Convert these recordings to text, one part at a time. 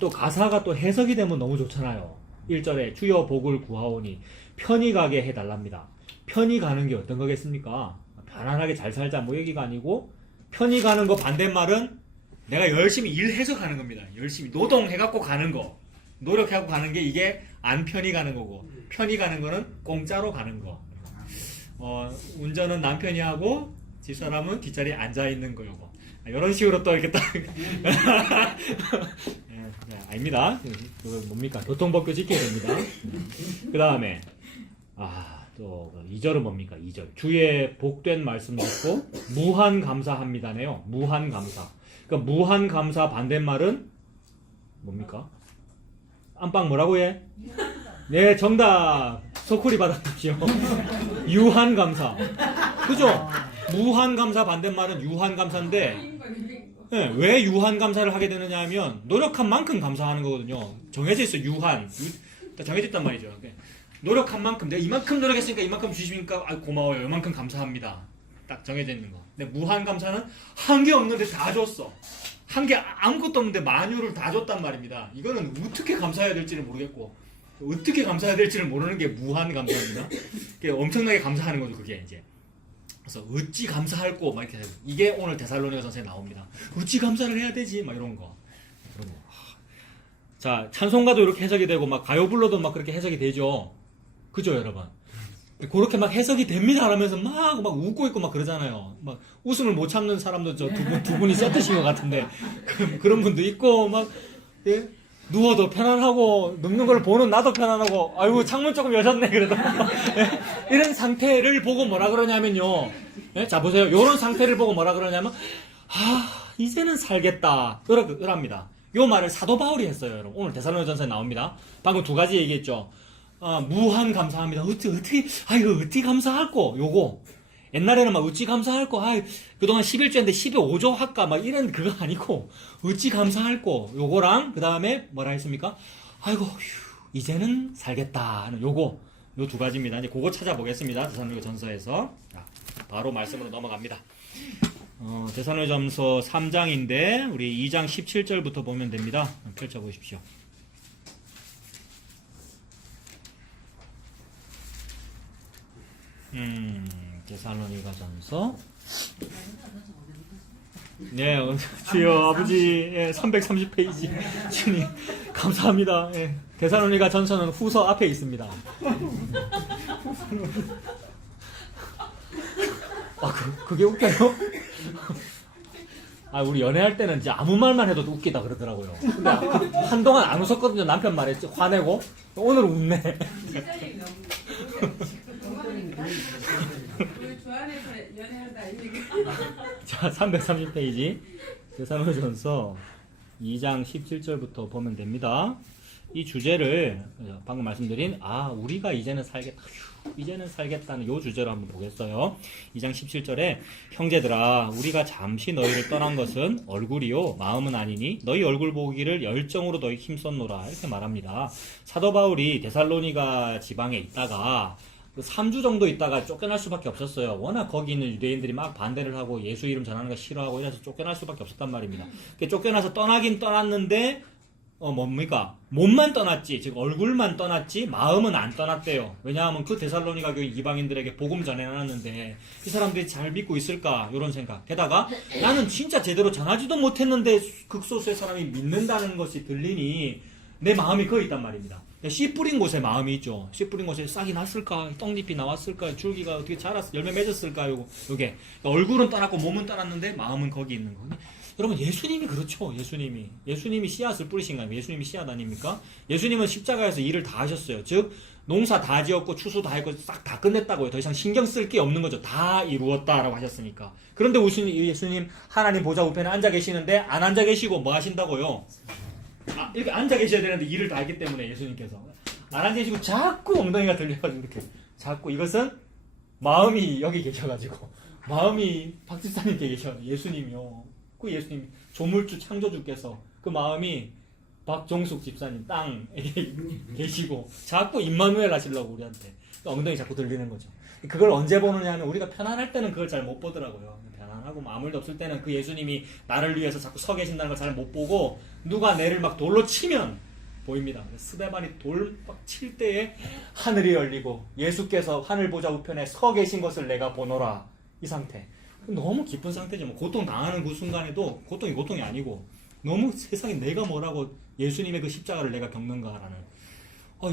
또 가사가 또 해석이 되면 너무 좋잖아요. 1절에 주여 복을 구하오니 편히 가게 해달랍니다. 편히 가는 게 어떤 거겠습니까? 편안하게 잘 살자 뭐 얘기가 아니고, 편히 가는 거 반대말은 내가 열심히 일해서 가는 겁니다. 열심히 노동해갖고 가는 거, 노력해갖고 가는 게 이게 안 편히 가는 거고, 편히 가는 거는 공짜로 가는 거. 운전은 남편이 하고 집사람은 뒷자리에 앉아있는 거요거. 이런 식으로 또 이렇게 딱 아닙니다. 그거 뭡니까? 교통법규 지켜야 됩니다. 그 다음에 또 2절은 뭡니까? 2절 주의 복된 말씀 듣고 무한 감사합니다네요. 무한 감사. 그러니까 무한 감사 반대말은 뭡니까? 안방 뭐라고 해? 네, 정답. 소쿠리 받아주십시오. 유한 감사. 그죠? 무한 감사 반대말은 유한 감사인데, 네, 왜 유한 감사를 하게 되느냐 하면 노력한 만큼 감사하는 거거든요. 정해져 있어. 유한. 정해져 있단 말이죠. 노력한 만큼, 내가 이만큼 노력했으니까 이만큼 주시니까 고마워요. 이만큼 감사합니다. 딱 정해져 있는 거. 근데 무한 감사는 한 게 없는데 다 줬어. 한 게 아무것도 없는데 만유를 다 줬단 말입니다. 이거는 어떻게 감사해야 될지를 모르겠고, 어떻게 감사해야 될지를 모르는 게 무한 감사입니다. 엄청나게 감사하는 거죠, 그게 이제. 그래서 어찌 감사할꼬 막 이렇게, 이게 오늘 데살로니가 전서에 나옵니다. 어찌 감사를 해야 되지 막 이런 거. 자, 찬송가도 이렇게 해석이 되고 막 가요 불러도 막 그렇게 해석이 되죠. 그죠, 여러분? 그렇게 막 해석이 됩니다 하면서 막 웃고 있고 막 그러잖아요. 막 웃음을 못 참는 사람도 저 두 분이 세트신 것 같은데 그런 분도 있고 막 예? 누워도 편안하고 눕는 걸 보는 나도 편안하고 아이고 창문 조금 여셨네 그래도 예? 이런 상태를 보고 뭐라 그러냐면요. 예? 자 보세요. 이런 상태를 보고 뭐라 그러냐면 이제는 살겠다 이랍니다. 요 말을 사도 바울이 했어요, 여러분. 오늘 데살로니가전서에 나옵니다. 방금 두 가지 얘기했죠. 무한 감사합니다. 어떻게 감사할꼬? 요거. 옛날에는 막 어찌 감사할꼬? 그동안 11조인데 12.5조 할까? 막 이런 그거 아니고, 어찌 감사할꼬? 요거랑, 그 다음에 뭐라 했습니까? 이제는 살겠다 하는 요거. 요 두 가지입니다. 이제 그거 찾아보겠습니다. 데살로니가전서에서. 바로 말씀으로 넘어갑니다. 데살로니가전서 3장인데, 우리 2장 17절부터 보면 됩니다. 펼쳐보십시오. 데살로니가전서. 네, 주여 아버지, 330페이지. 주님, 감사합니다. 데살로니가전서는 후서 앞에 있습니다. 그게 웃겨요? 우리 연애할 때는 이제 아무 말만 해도 웃기다 그러더라고요. 근데 한동안 안 웃었거든요. 남편 말에 화내고. 오늘은 웃네. 자, 330페이지 데살로니가전서 2장 17절부터 보면 됩니다. 이 주제를 방금 말씀드린 우리가 이제는 살겠다. 이제는 살겠다는 요 주제로 한번 보겠어요. 2장 17절에 형제들아 우리가 잠시 너희를 떠난 것은 얼굴이요 마음은 아니니 너희 얼굴 보기를 열정으로 너희 힘썼노라 이렇게 말합니다. 사도 바울이 데살로니가 지방에 있다가 3주 정도 있다가 쫓겨날 수밖에 없었어요. 워낙 거기 있는 유대인들이 막 반대를 하고 예수 이름 전하는 거 싫어하고 이래서 쫓겨날 수밖에 없었단 말입니다. 쫓겨나서 떠나긴 떠났는데 뭡니까? 몸만 떠났지, 즉 얼굴만 떠났지 마음은 안 떠났대요. 왜냐하면 그 데살로니가 교회 이방인들에게 복음 전해놨는데 이 사람들이 잘 믿고 있을까 이런 생각. 게다가 나는 진짜 제대로 전하지도 못했는데 극소수의 사람이 믿는다는 것이 들리니 내 마음이 거기 있단 말입니다. 씨 뿌린 곳에 마음이 있죠. 씨 뿌린 곳에 싹이 났을까? 떡잎이 나왔을까? 줄기가 어떻게 자랐을까? 열매 맺었을까? 요게 얼굴은 떠났고 몸은 떠났는데 마음은 거기 있는 거. 여러분 예수님이 그렇죠. 예수님이 씨앗을 뿌리신 거 아닙니까? 예수님이 씨앗 아닙니까? 예수님은 십자가에서 일을 다 하셨어요. 즉 농사 다 지었고 추수 다 했고 싹 다 끝냈다고요. 더 이상 신경 쓸 게 없는 거죠. 다 이루었다라고 하셨으니까. 그런데 예수님 하나님 보좌 우편에 앉아 계시는데 안 앉아 계시고 뭐 하신다고요? 이렇게 앉아 계셔야 되는데 일을 다 했기 때문에 예수님께서 안 앉아 계시고 자꾸 엉덩이가 들려가지고 이렇게 자꾸 이것은 마음이 여기 계셔가지고 마음이 박 집사님께 계셔. 예수님이요. 그 예수님 조물주 창조주께서 그 마음이 박종숙 집사님 땅에 계시고 자꾸 임마누엘 하시려고 우리한테 엉덩이 자꾸 들리는 거죠. 그걸 언제 보느냐 하면 우리가 편안할 때는 그걸 잘 못 보더라고요. 편안할 안 하고 뭐 아무 일도 없을 때는 그 예수님이 나를 위해서 자꾸 서 계신다는 걸 잘 못 보고 누가 내를 막 돌로 치면 보입니다. 스데반이 돌 막 칠 때에 하늘이 열리고 예수께서 하늘 보좌 우편에 서 계신 것을 내가 보노라. 이 상태. 너무 기쁜 상태죠. 뭐 고통 당하는 그 순간에도 고통이 아니고 너무 세상에 내가 뭐라고 예수님의 그 십자가를 내가 겪는가라는.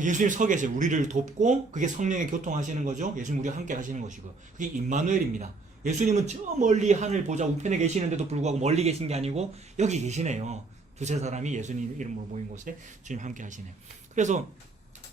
예수님 서 계세요. 우리를 돕고 그게 성령의 교통하시는 거죠. 예수님 우리와 함께 하시는 것이고 그게 임마누엘입니다. 예수님은 저 멀리 하늘 보좌 우편에 계시는데도 불구하고 멀리 계신 게 아니고 여기 계시네요. 두세 사람이 예수님 이름으로 모인 곳에 주님 함께 하시네요. 그래서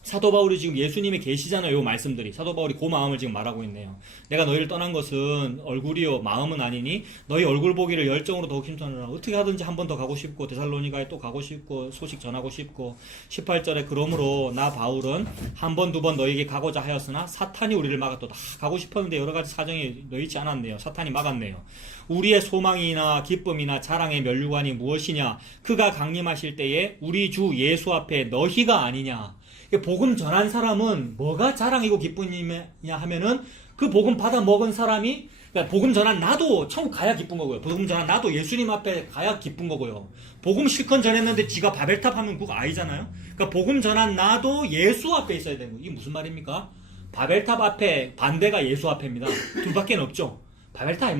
사도 바울이 지금 예수님의 계시잖아요. 이 말씀들이. 사도 바울이 그 마음을 지금 말하고 있네요. 내가 너희를 떠난 것은 얼굴이요 마음은 아니니 너희 얼굴 보기를 열정으로 더욱 힘쓰느라 어떻게 하든지 한 번 더 가고 싶고 데살로니가에 또 가고 싶고 소식 전하고 싶고 18절에 그러므로 나 바울은 한 번 두 번 너희에게 가고자 하였으나 사탄이 우리를 막았도다. 가고 싶었는데 여러 가지 사정이 여의치 않았네요. 사탄이 막았네요. 우리의 소망이나 기쁨이나 자랑의 면류관이 무엇이냐? 그가 강림하실 때에 우리 주 예수 앞에 너희가 아니냐? 복음 전한 사람은 뭐가 자랑이고 기쁨이냐 하면은 그 복음 받아 먹은 사람이 그러니까 복음 전한 나도 천국 가야 기쁜 거고요. 복음 전한 나도 예수님 앞에 가야 기쁜 거고요. 복음 실컷 전했는데 지가 바벨탑 하면 그거 아니잖아요. 그러니까 복음 전한 나도 예수 앞에 있어야 되는 거예요. 이게 무슨 말입니까? 바벨탑 앞에 반대가 예수 앞에입니다. 둘밖에 없죠. 바벨탑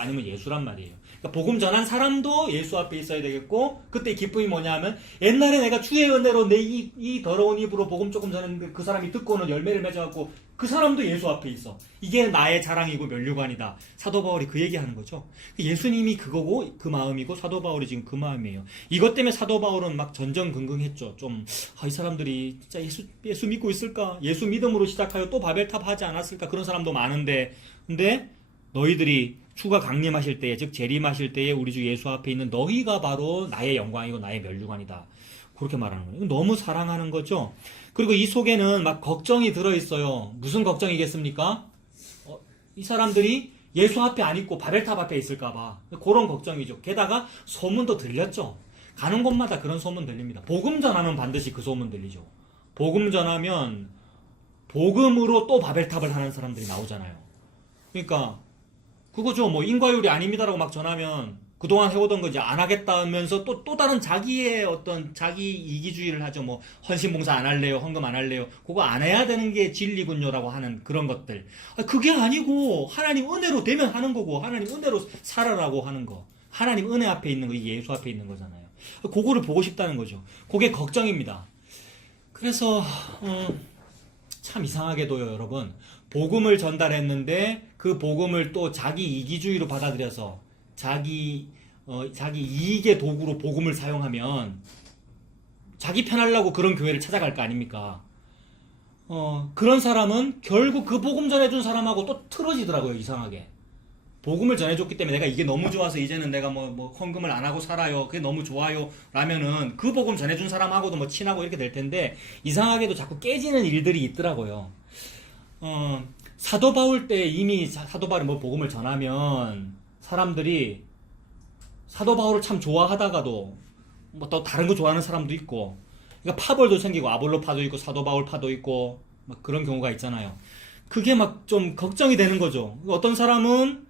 아니면 예수란 말이에요. 그러니까 복음 전한 사람도 예수 앞에 있어야 되겠고 그때 기쁨이 뭐냐 하면 옛날에 내가 주의 은혜로 내 이 더러운 입으로 복음 조금 전했는데 그 사람이 듣고는 열매를 맺어갖고 그 사람도 예수 앞에 있어. 이게 나의 자랑이고 면류관이다. 사도 바울이 그 얘기하는 거죠. 예수님이 그거고 그 마음이고 사도 바울이 지금 그 마음이에요. 이것 때문에 사도 바울은 막 전전긍긍했죠. 이 사람들이 진짜 예수 믿고 있을까? 예수 믿음으로 시작하여 또 바벨탑 하지 않았을까? 그런 사람도 많은데 근데 너희들이 주가 강림하실 때에 즉 재림하실 때에 우리 주 예수 앞에 있는 너희가 바로 나의 영광이고 나의 면류관이다. 그렇게 말하는 거예요. 너무 사랑하는 거죠. 그리고 이 속에는 막 걱정이 들어있어요. 무슨 걱정이겠습니까? 이 사람들이 예수 앞에 안 있고 바벨탑 앞에 있을까 봐. 그런 걱정이죠. 게다가 소문도 들렸죠. 가는 곳마다 그런 소문 들립니다. 복음 전하면 반드시 그 소문 들리죠. 복음 전하면 복음으로 또 바벨탑을 하는 사람들이 나오잖아요. 그러니까 그거죠. 뭐 인과율이 아닙니다라고 막 전하면 그동안 해오던 거 이제 안 하겠다면서 또 다른 자기의 어떤 자기 이기주의를 하죠. 뭐 헌신봉사 안 할래요, 헌금 안 할래요. 그거 안 해야 되는 게 진리군요라고 하는 그런 것들. 그게 아니고 하나님 은혜로 되면 하는 거고 하나님 은혜로 살아라고 하는 거. 하나님 은혜 앞에 있는 거, 이게 예수 앞에 있는 거잖아요. 그거를 보고 싶다는 거죠. 그게 걱정입니다. 그래서 참 이상하게도요, 여러분. 복음을 전달했는데 그 복음을 또 자기 이기주의로 받아들여서 자기 이익의 도구로 복음을 사용하면 자기 편하려고 그런 교회를 찾아갈 거 아닙니까? 그런 사람은 결국 그 복음 전해준 사람하고 또 틀어지더라고요, 이상하게. 복음을 전해줬기 때문에 내가 이게 너무 좋아서 이제는 내가 뭐 헌금을 안 하고 살아요. 그게 너무 좋아요. 라면은 그 복음 전해준 사람하고도 뭐 친하고 이렇게 될 텐데 이상하게도 자꾸 깨지는 일들이 있더라고요. 사도 바울 때 이미 사도 바울이 뭐 복음을 전하면 사람들이 사도 바울을 참 좋아하다가도 뭐 또 다른 거 좋아하는 사람도 있고 그러니까 파벌도 생기고 아볼로파도 있고 사도 바울 파도 있고 막 그런 경우가 있잖아요. 그게 막 좀 걱정이 되는 거죠. 어떤 사람은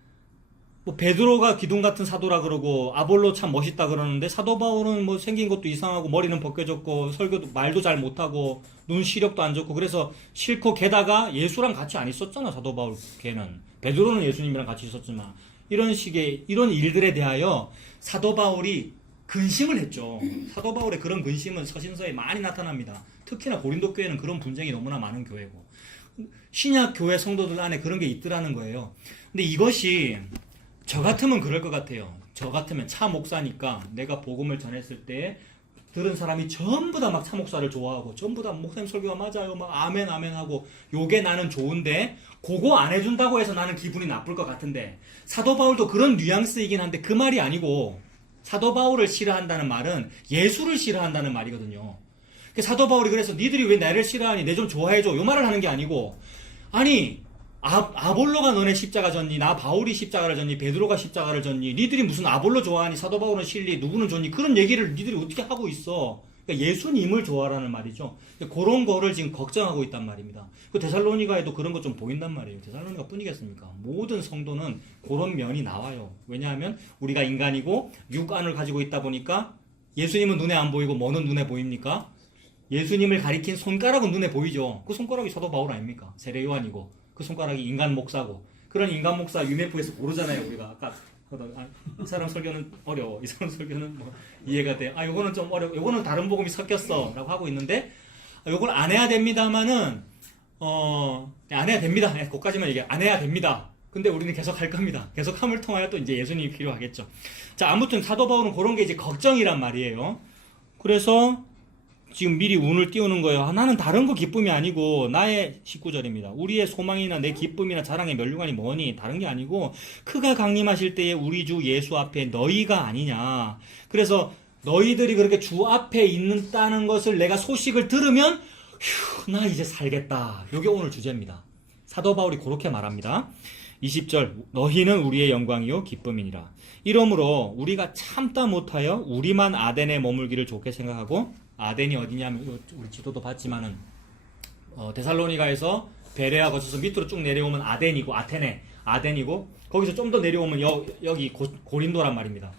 뭐 베드로가 기둥 같은 사도라 그러고 아볼로 참 멋있다 그러는데 사도 바울은 뭐 생긴 것도 이상하고 머리는 벗겨졌고 설교도 말도 잘 못하고 눈 시력도 안 좋고 그래서 싫고 게다가 예수랑 같이 안 있었잖아. 사도 바울 걔는 베드로는 예수님이랑 같이 있었지만 이런 식의 이런 일들에 대하여 사도 바울이 근심을 했죠. 사도 바울의 그런 근심은 서신서에 많이 나타납니다. 특히나 고린도 교회는 그런 분쟁이 너무나 많은 교회고 신약 교회 성도들 안에 그런 게 있더라는 거예요. 근데 이것이 저 같으면 그럴 것 같아요. 저 같으면 차 목사니까 내가 복음을 전했을 때 들은 사람이 전부 다 막 차 목사를 좋아하고 전부 다 목사님 설교가 맞아요. 막 아멘 아멘 하고 요게 나는 좋은데 그거 안 해준다고 해서 나는 기분이 나쁠 것 같은데 사도 바울도 그런 뉘앙스이긴 한데 그 말이 아니고 사도 바울을 싫어한다는 말은 예수를 싫어한다는 말이거든요. 사도 바울이 그래서 니들이 왜 나를 싫어하니 내 좀 좋아해줘 요 말을 하는 게 아니고 아니 아볼로가 너네 십자가 졌니? 나 바울이 십자가를 졌니? 베드로가 십자가를 졌니? 니들이 무슨 아볼로 좋아하니? 사도 바울은 싫니? 누구는 좋니? 그런 얘기를 니들이 어떻게 하고 있어? 그러니까 예수님을 좋아하라는 말이죠. 그런 거를 지금 걱정하고 있단 말입니다. 그 데살로니가에도 그런 거 좀 보인단 말이에요. 데살로니가 뿐이겠습니까? 모든 성도는 그런 면이 나와요. 왜냐하면 우리가 인간이고 육안을 가지고 있다 보니까 예수님은 눈에 안 보이고 뭐는 눈에 보입니까? 예수님을 가리킨 손가락은 눈에 보이죠. 그 손가락이 사도 바울 아닙니까? 세례 요한이고 그 손가락이 인간 목사고 그런 인간 목사 UMF에서 모르잖아요. 우리가 아까 이 사람 설교는 어려워. 이 사람 설교는 뭐 이해가 돼. 요거는 좀 어려워. 요거는 다른 복음이 섞였어. 라고 하고 있는데 요걸 안 해야 됩니다만은 안 해야 됩니다. 그것까지만 얘기해. 안 해야 됩니다. 근데 우리는 계속 할 겁니다. 계속 함을 통하여 또 이제 예수님이 필요하겠죠. 자, 아무튼 사도 바울은 그런 게 이제 걱정이란 말이에요. 그래서 지금 미리 운을 띄우는 거예요. 나는 다른 거 기쁨이 아니고 나의 19절입니다. 우리의 소망이나 내 기쁨이나 자랑의 면류관이 뭐니? 다른 게 아니고 그가 강림하실 때에 우리 주 예수 앞에 너희가 아니냐. 그래서 너희들이 그렇게 주 앞에 있다는 것을 내가 소식을 들으면 휴, 나 이제 살겠다. 이게 오늘 주제입니다. 사도 바울이 그렇게 말합니다. 20절 너희는 우리의 영광이요 기쁨이니라. 이러므로 우리가 참다 못하여 우리만 아덴에 머물기를 좋게 생각하고 아덴이 어디냐면 우리 지도도 봤지만은 데살로니가에서 베레아 거쳐서 밑으로 쭉 내려오면 아덴이고 아덴이고 거기서 좀 더 내려오면 여기 고린도란 말입니다.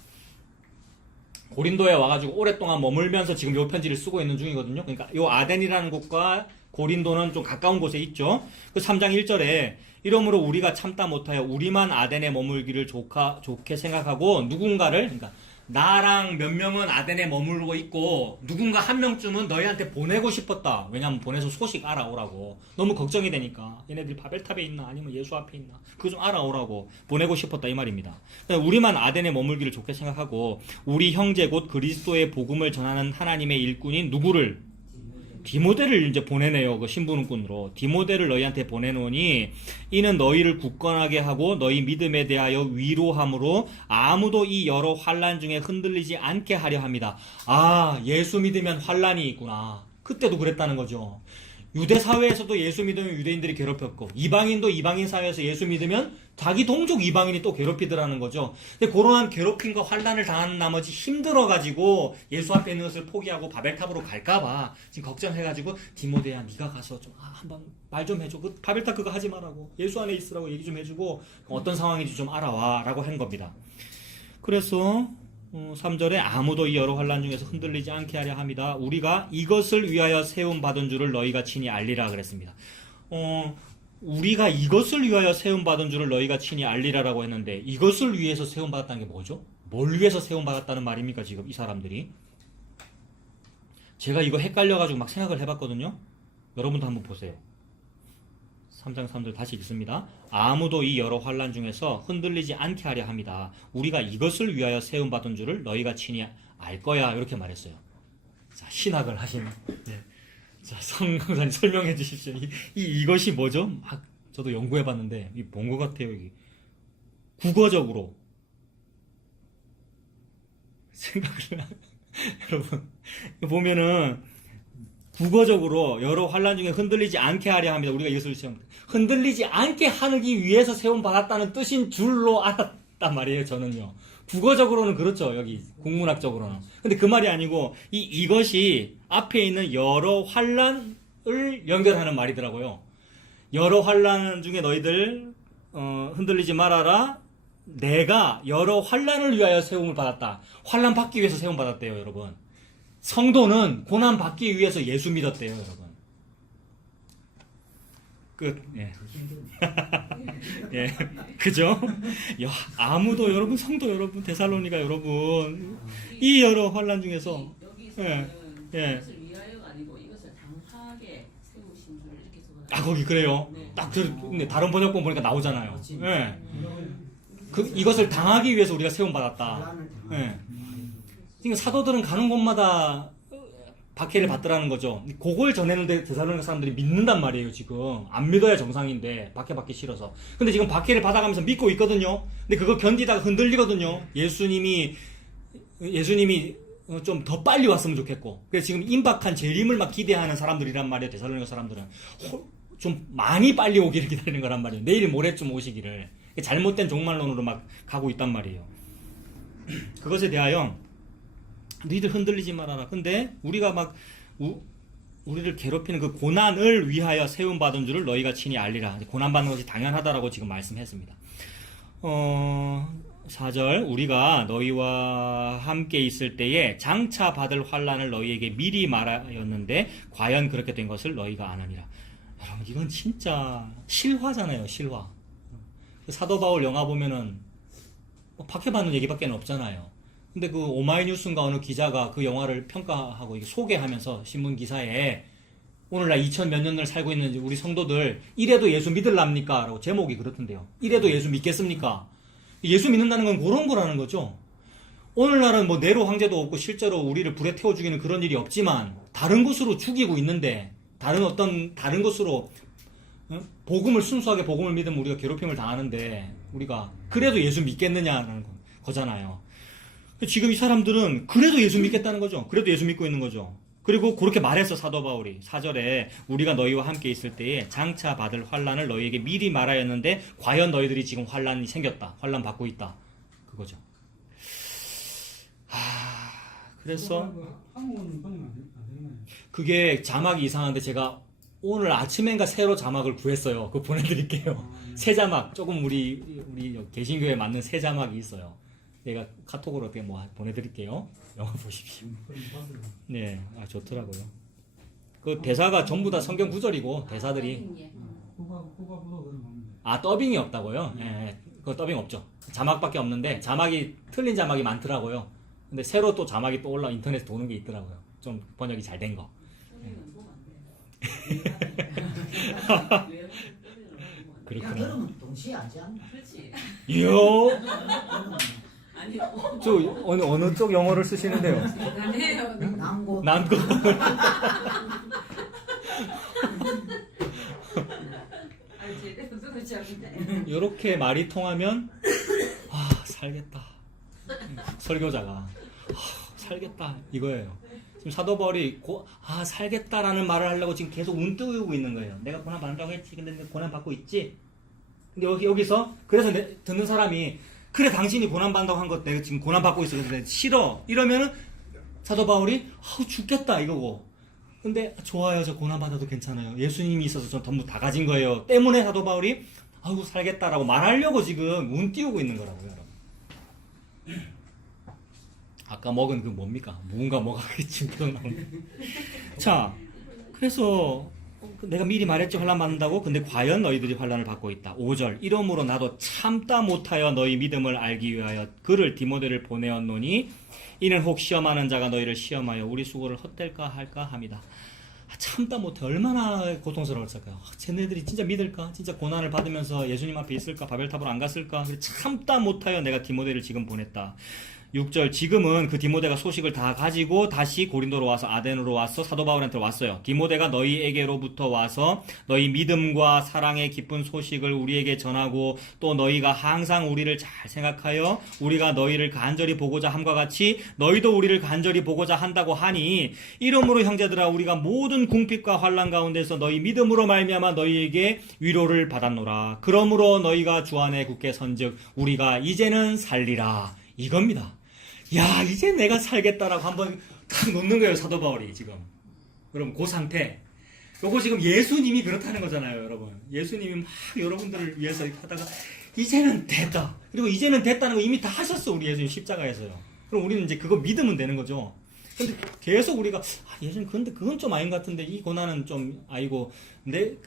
고린도에 와가지고 오랫동안 머물면서 지금 요 편지를 쓰고 있는 중이거든요. 그러니까 요 아덴이라는 곳과 고린도는 좀 가까운 곳에 있죠. 그 3장 1절에 이러므로 우리가 참다 못하여 우리만 아덴에 머물기를 좋게 생각하고 누군가를 그러니까 나랑 몇 명은 아덴에 머물고 있고 누군가 한 명쯤은 너희한테 보내고 싶었다. 왜냐면 보내서 소식 알아오라고. 너무 걱정이 되니까 얘네들이 바벨탑에 있나 아니면 예수 앞에 있나 그거 좀 알아오라고 보내고 싶었다 이 말입니다. 우리만 아덴에 머물기를 좋게 생각하고 우리 형제 곧 그리스도의 복음을 전하는 하나님의 일꾼인 누구를 디모데를 이제 보내네요. 그 신부는꾼으로 디모데를 너희한테 보내노니 이는 너희를 굳건하게 하고 너희 믿음에 대하여 위로함으로 아무도 이 여러 환난 중에 흔들리지 않게 하려 합니다. 예수 믿으면 환난이 있구나. 그때도 그랬다는 거죠. 유대 사회에서도 예수 믿으면 유대인들이 괴롭혔고 이방인도 이방인 사회에서 예수 믿으면 자기 동족 이방인이 또 괴롭히더라는 거죠. 근데 그러한 괴롭힘과 환난을 당하는 나머지 힘들어가지고 예수 앞에 있는 것을 포기하고 바벨탑으로 갈까봐 지금 걱정해가지고 디모데야 네가 가서 좀 한번 말 좀 해줘. 그 바벨탑 그거 하지 말라고 예수 안에 있으라고 얘기 좀 해주고 어떤 상황인지 좀 알아와 라고 한 겁니다. 그래서 3절에 아무도 이 여러 환난 중에서 흔들리지 않게 하려 합니다. 우리가 이것을 위하여 세움받은 줄을 너희가 친히 알리라 그랬습니다. 우리가 이것을 위하여 세움받은 줄을 너희가 친히 알리라라고 했는데 이것을 위해서 세움받았다는 게 뭐죠? 뭘 위해서 세움받았다는 말입니까 지금 이 사람들이? 제가 이거 헷갈려가지고 막 생각을 해봤거든요. 여러분도 한번 보세요. 3장 3절 다시 읽습니다. 아무도 이 여러 환난 중에서 흔들리지 않게 하려 합니다. 우리가 이것을 위하여 세움받은 줄을 너희가 친히 알 거야 이렇게 말했어요. 자, 신학을 하시는 자, 성강사님 설명해 주십시오. 이것이 뭐죠? 저도 연구해봤는데 본 것 같아요. 국어적으로 생각을 여러분 보면은 국어적으로 여러 환난 중에 흔들리지 않게 하려 합니다. 우리가 이것을 흔들리지 않게 하기 위해서 세움받았다는 뜻인 줄로 알았단 말이에요. 저는요. 국어적으로는 그렇죠. 여기 국문학적으로는. 근데 그 말이 아니고 이것이 앞에 있는 여러 환난을 연결하는 말이더라고요. 여러 환난 중에 너희들 흔들리지 말아라. 내가 여러 환난을 위하여 세움을 받았다. 환난 받기 위해서 세움 받았대요, 여러분. 성도는 고난 받기 위해서 예수 믿었대요, 여러분. 끝. 예. 예. 그죠? 야, 아무도 여러분, 성도 여러분, 데살로니가 여러분, 이 여러 환난 중에서 여기서는 예. 이것을 위하여가 아니고 이것을 당하게 세우신 줄 이렇게 써요. 거기 그래요. 네. 딱 근데 다른 번역본 보니까 나오잖아요. 예. 이것을 당하기 위해서 우리가 세움 받았다. 예. 그러니까 사도들은 가는 곳마다 박해를 받더라는 거죠. 그걸 전했는데 데살로니가 사람들이 믿는단 말이에요. 지금 안 믿어야 정상인데 박해받기 싫어서. 근데 지금 박해를 받아가면서 믿고 있거든요. 근데 그거 견디다가 흔들리거든요. 예수님이 좀 더 빨리 왔으면 좋겠고. 그래서 지금 임박한 재림을 막 기대하는 사람들이란 말이에요. 데살로니가 사람들은 좀 많이 빨리 오기를 기다리는 거란 말이에요. 내일 모레쯤 오시기를. 잘못된 종말론으로 막 가고 있단 말이에요. 그것에 대하여 너희들 흔들리지 말아라. 근데 우리가 막 우리를 괴롭히는 그 고난을 위하여 세움받은 줄을 너희가 친히 알리라. 고난받는 것이 당연하다라고 지금 말씀했습니다. 4절 우리가 너희와 함께 있을 때에 장차 받을 환난을 너희에게 미리 말하였는데 과연 그렇게 된 것을 너희가 아느니라. 여러분 이건 진짜 실화잖아요. 실화. 사도 바울 영화 보면은 박해받는 얘기밖에 없잖아요. 근데 그 오마이뉴스인가 어느 기자가 그 영화를 평가하고 이게 소개하면서 신문 기사에 오늘날 2000 몇 년을 살고 있는 우리 성도들 이래도 예수 믿을랍니까? 라고 제목이 그렇던데요. 이래도 예수 믿겠습니까? 예수 믿는다는 건 그런 거라는 거죠. 오늘날은 뭐 네로 황제도 없고 실제로 우리를 불에 태워 죽이는 그런 일이 없지만 다른 곳으로 죽이고 있는데 다른 곳으로 복음을 순수하게 복음을 믿으면 우리가 괴롭힘을 당하는데 우리가 그래도 예수 믿겠느냐는 거잖아요. 지금 이 사람들은 그래도 예수 믿겠다는 거죠. 그래도 예수 믿고 있는 거죠. 그리고 그렇게 말했어 사도 바울이 4절에 우리가 너희와 함께 있을 때에 장차 받을 환난을 너희에게 미리 말하였는데 과연 너희들이 지금 환난이 생겼다. 환난 받고 있다. 그거죠. 그래서 한국어는 번역 안 되나요? 그게 자막이 이상한데 제가 오늘 아침엔가 새로 자막을 구했어요. 그거 보내드릴게요. 새 자막 조금 우리 개신교에 맞는 새 자막이 있어요. 내가 카톡으로 어떻게 뭐 보내드릴게요. 영화 보십시오. 네, 좋더라고요. 그 대사가 전부 다 성경 구절이고 대사들이 국어부도 그런 겁니다. 더빙이 없다고요? 네, 그 더빙 없죠. 자막밖에 없는데 자막이 틀린 자막이 많더라고요. 근데 새로 또 자막이 또 인터넷에 도는 게 있더라고요. 좀 번역이 잘 된 거. 그렇구나. 그러면 동시에 하지 않나? 그렇지. 이요. 아니, 저 어느 쪽 영어를 쓰시는데요? 난고 난고. 이렇게 말이 통하면 살겠다. 설교자가 살겠다 이거예요. 지금 사도 바울이 살겠다라는 말을 하려고 지금 계속 운뜨고 있는 거예요. 내가 고난 받는다고 했지. 근데 내가 고난 받고 있지. 근데 여기서 그래서 듣는 사람이 그래 당신이 고난 받는다고 한 것 내가 지금 고난 받고 있어. 근데 싫어. 이러면은 사도 바울이 죽겠다 이거고. 근데 좋아요. 저 고난 받아도 괜찮아요. 예수님이 있어서 전 전부 다 가진 거예요. 때문에 사도 바울이 살겠다라고 말하려고 지금 운 띄우고 있는 거라고요. 아까 먹은 그 뭡니까? 무언가 먹어야겠지. 그런 나오네. 자, 그래서 내가 미리 말했지 환난 받는다고. 근데 과연 너희들이 환난을 받고 있다. 5절 이러므로 나도 참다 못하여 너희 믿음을 알기 위하여 그를 디모데를 보내었노니 이는 혹 시험하는 자가 너희를 시험하여 우리 수고를 헛될까 할까 함이다. 참다 못해 얼마나 고통스러웠을까요? 쟤네들이 진짜 믿을까? 진짜 고난을 받으면서 예수님 앞에 있을까? 바벨탑으로 안 갔을까? 참다 못하여 내가 디모데를 지금 보냈다. 6절 지금은 그 디모데가 소식을 다 가지고 다시 고린도로 와서 아덴으로 와서 사도 바울한테 왔어요. 디모데가 너희에게로부터 와서 너희 믿음과 사랑의 기쁜 소식을 우리에게 전하고 또 너희가 항상 우리를 잘 생각하여 우리가 너희를 간절히 보고자 함과 같이 너희도 우리를 간절히 보고자 한다고 하니 이러므로 형제들아 우리가 모든 궁핍과 환난 가운데서 너희 믿음으로 말미암아 너희에게 위로를 받았노라. 그러므로 너희가 주 안에 굳게 선즉 우리가 이제는 살리라. 이겁니다. 야, 이제 내가 살겠다라고 한번 딱 놓는 거예요, 사도 바울이 지금. 그럼 그 상태. 요거 지금 예수님이 그렇다는 거잖아요, 여러분. 예수님이 막 여러분들을 위해서 이렇게 하다가 이제는 됐다. 그리고 이제는 됐다는 거 이미 다 하셨어, 우리 예수님 십자가에서요. 그럼 우리는 이제 그거 믿으면 되는 거죠. 근데 계속 우리가 예수님 근데 그건 좀 아닌 것 같은데 이 고난은 좀 아니고